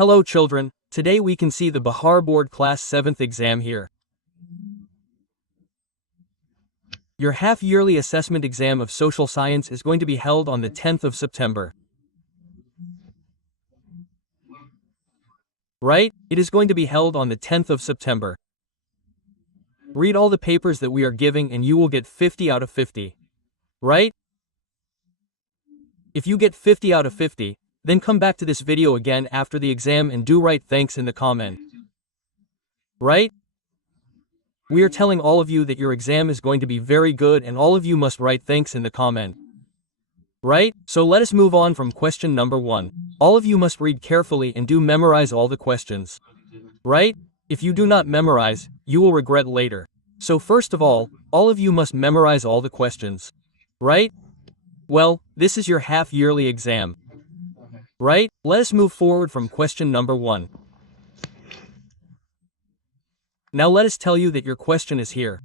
Hello children, today we can see the Bihar Board Class 7th exam here. Your half-yearly assessment exam of social science is going to be held on the 10th of September. Right? It is going to be held on the 10th of September. Read all the papers that we are giving and you will get 50 out of 50. Right? If you get 50 out of 50, then come back to this video again after the exam and do write thanks in the comment. Right? We are telling all of you that your exam is going to be very good and all of you must write thanks in the comment. Right? So let us move on from question number 1. All of you must read carefully and do memorize all the questions. Right? If you do not memorize, you will regret later. So first of all of you must memorize all the questions. Right? Well, this is your half-yearly exam. Right? Let us move forward from question number 1. Now let us tell you that your question is here.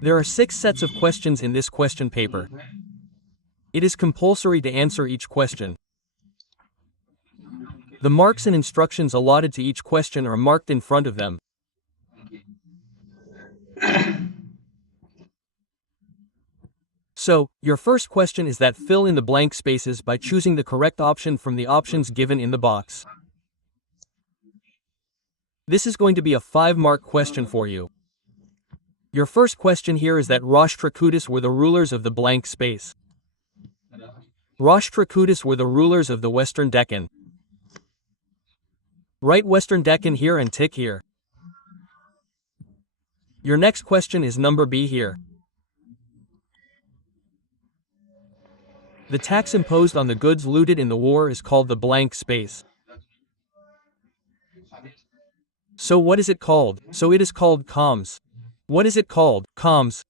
There are 6 sets of questions in this question paper. It is compulsory to answer each question. The marks and instructions allotted to each question are marked in front of them. So, your first question is that fill in the blank spaces by choosing the correct option from the options given in the box. This is going to be a 5-mark question for you. Your first question here is that Rashtrakutas were the rulers of the blank space. Rashtrakutas were the rulers of the Western Deccan. Write Western Deccan here and tick here. Your next question is number B here. The tax imposed on the goods looted in the war is called the blank space. So what is it called? So it is called comms. What is it called? Comms.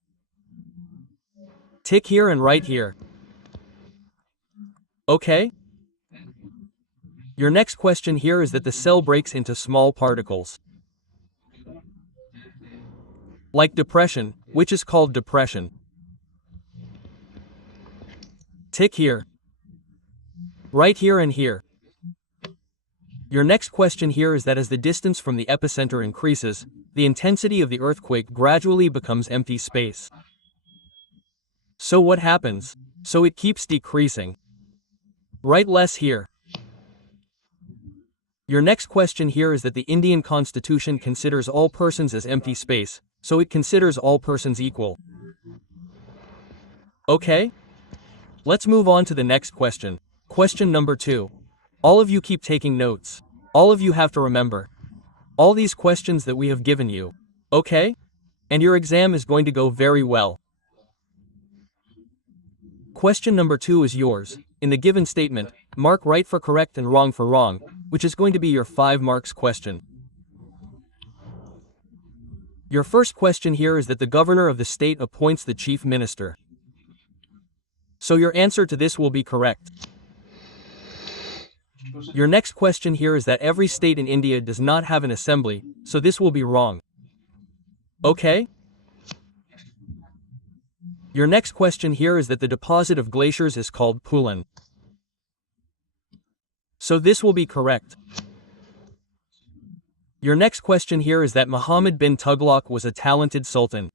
Tick here and write here. Okay? Your next question here is that the cell breaks into small particles. Like depression, which is called depression. Tick here. Right here and here. Your next question here is that as the distance from the epicenter increases, the intensity of the earthquake gradually becomes empty space. So what happens? So it keeps decreasing. Write less here. Your next question here is that the Indian Constitution considers all persons as empty space, so it considers all persons equal. Okay? Let's move on to the next question. Question number 2. All of you keep taking notes. All of you have to remember all these questions that we have given you. Okay? And your exam is going to go very well. Question number 2 is yours. In the given statement, mark right for correct and wrong for wrong, which is going to be your 5 marks question. Your first question here is that the governor of the state appoints the chief minister. So your answer to this will be correct. Your next question here is that every state in India does not have an assembly, so this will be wrong. Okay? Your next question here is that the deposit of glaciers is called Poolan. So this will be correct. Your next question here is that Muhammad bin Tughlaq was a talented sultan.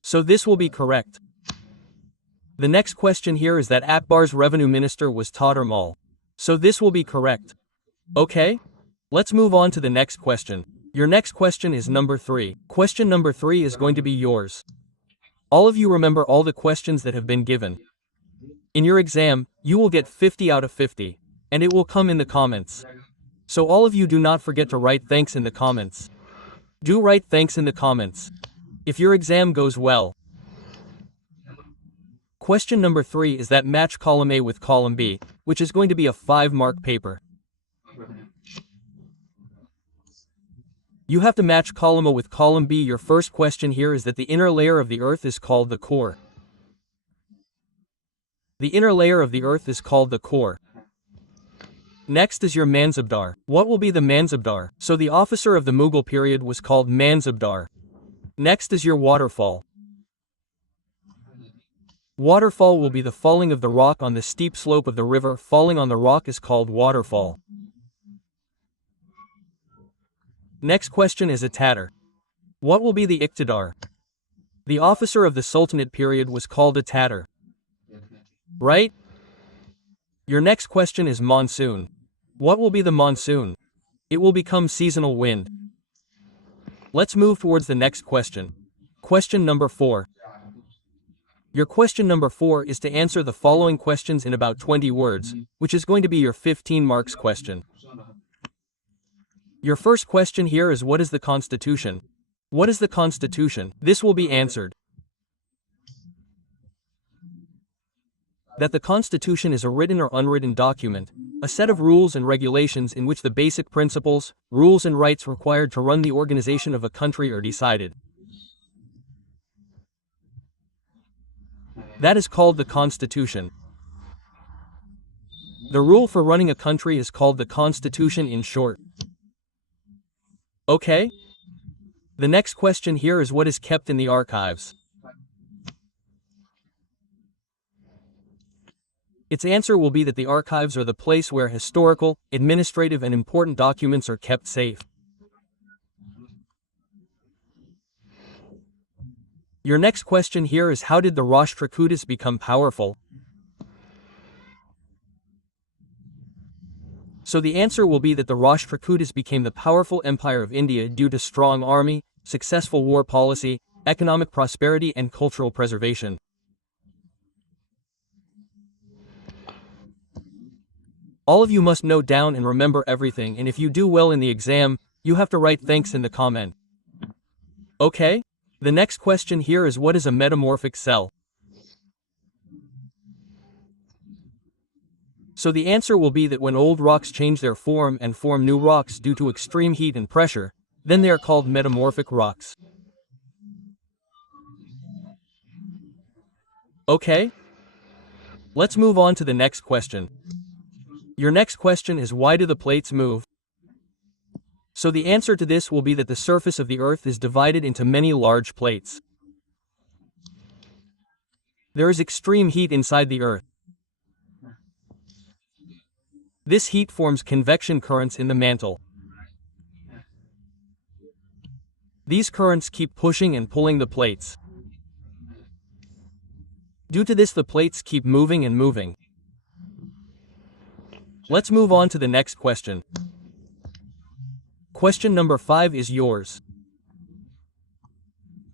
So this will be correct. The next question here is that Akbar's revenue minister was Todar Mal. So this will be correct. Okay? Let's move on to the next question. Your next question is number 3. Question number 3 is going to be yours. All of you remember all the questions that have been given. In your exam, you will get 50 out of 50, and it will come in the comments. So all of you do not forget to write thanks in the comments. Do write thanks in the comments if your exam goes well. Question number 3 is that match column A with column B, which is going to be a 5-mark paper. You have to match column A with column B. Your first question here is that the inner layer of the earth is called the core. The inner layer of the earth is called the core. Next is your Mansabdar. What will be the Mansabdar? So the officer of the Mughal period was called Mansabdar. Next is your waterfall. Waterfall will be the falling of the rock on the steep slope of the river. Falling on the rock is called waterfall. Next question is a tatter. What will be the iqtidar? The officer of the Sultanate period was called a tatter. Right? Your next question is monsoon. What will be the monsoon? It will become seasonal wind. Let's move towards the next question. Question number 4. Your question number 4 is to answer the following questions in about 20 words, which is going to be your 15 marks question. Your first question here is, what is the Constitution? What is the Constitution? This will be answered. That the Constitution is a written or unwritten document, a set of rules and regulations in which the basic principles, rules and rights required to run the organization of a country are decided. That is called the Constitution. The rule for running a country is called the Constitution in short. Okay? The next question here is, what is kept in the archives? Its answer will be that the archives are the place where historical, administrative and important documents are kept safe. Your next question here is, how did the Rashtrakutas become powerful? So the answer will be that the Rashtrakutas became the powerful empire of India due to strong army, successful war policy, economic prosperity and cultural preservation. All of you must note down and remember everything, and if you do well in the exam, you have to write thanks in the comment. Okay? The next question here is, what is a metamorphic cell? So the answer will be that when old rocks change their form and form new rocks due to extreme heat and pressure, then they are called metamorphic rocks. Okay? Let's move on to the next question. Your next question is, why do the plates move? So the answer to this will be that the surface of the Earth is divided into many large plates. There is extreme heat inside the Earth. This heat forms convection currents in the mantle. These currents keep pushing and pulling the plates. Due to this, the plates keep moving and moving. Let's move on to the next question. Question number 5 is yours.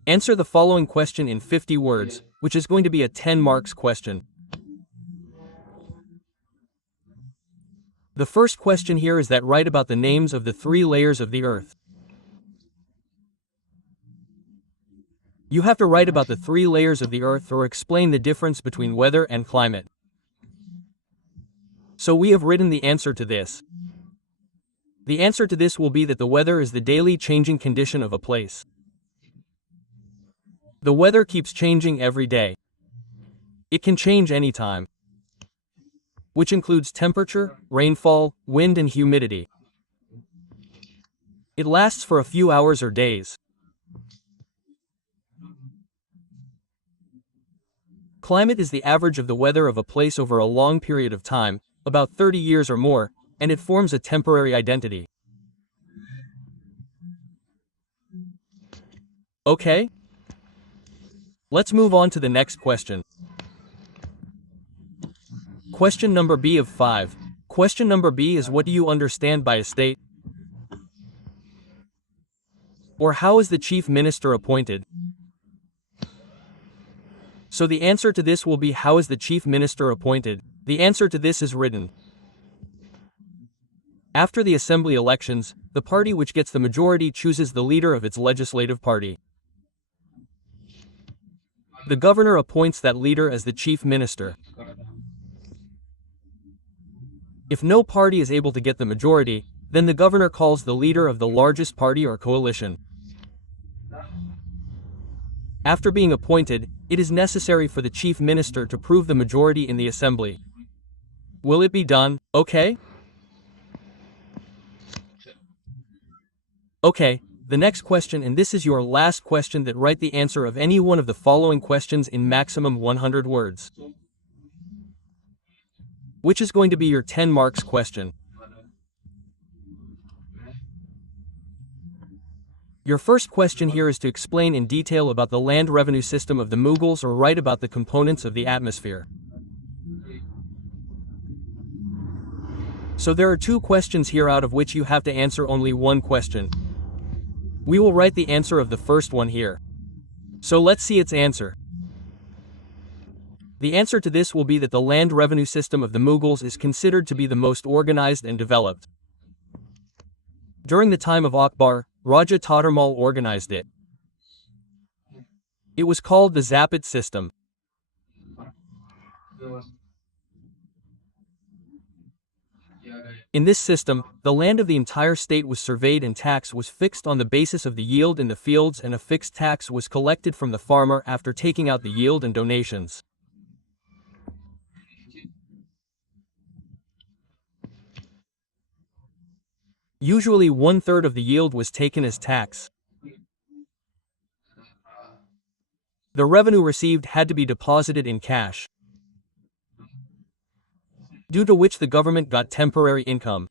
Answer the following question in 50 words, which is going to be a 10 marks question. The first question here is that write about the names of the 3 layers of the Earth. You have to write about the 3 layers of the Earth or explain the difference between weather and climate. So we have written the answer to this. The answer to this will be that the weather is the daily changing condition of a place. The weather keeps changing every day. It can change anytime, which includes temperature, rainfall, wind and humidity. It lasts for a few hours or days. Climate is the average of the weather of a place over a long period of time, about 30 years or more, and it forms a temporary identity. Okay? Let's move on to the next question. Question number B of 5. Question number B is, what do you understand by a state? Or how is the chief minister appointed? So the answer to this will be, how is the chief minister appointed? The answer to this is written. After the assembly elections, the party which gets the majority chooses the leader of its legislative party. The governor appoints that leader as the chief minister. If no party is able to get the majority, then the governor calls the leader of the largest party or coalition. After being appointed, it is necessary for the chief minister to prove the majority in the assembly. Will it be done? Okay? Okay, The next question, and this is your last question, that write the answer of any one of the following questions in maximum 100 words. Which is going to be your 10 marks question. Your first question here is to explain in detail about the land revenue system of the Mughals, or write about the components of the atmosphere. So there are 2 questions here, out of which you have to answer only one question. We will write the answer of the first one here. So let's see its answer. The answer to this will be that the land revenue system of the Mughals is considered to be the most organized and developed. During the time of Akbar, Raja Todarmal organized it. It was called the Zapit system. In this system, the land of the entire state was surveyed and tax was fixed on the basis of the yield in the fields, and a fixed tax was collected from the farmer after taking out the yield and donations. Usually 1/3 of the yield was taken as tax. The revenue received had to be deposited in cash, due to which the government got temporary income.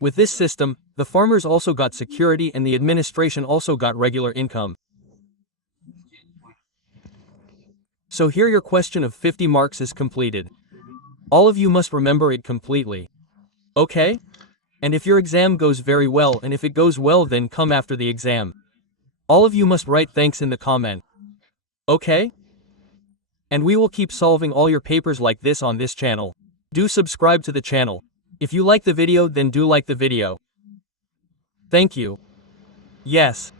With this system, the farmers also got security and the administration also got regular income. So here your question of 50 marks is completed. All of you must remember it completely. Okay? And if your exam goes very well, and if it goes well, then come after the exam. All of you must write thanks in the comment. Okay? And we will keep solving all your papers like this on this channel. Do subscribe to the channel. If you like the video, then do like the video. Thank you. Yes.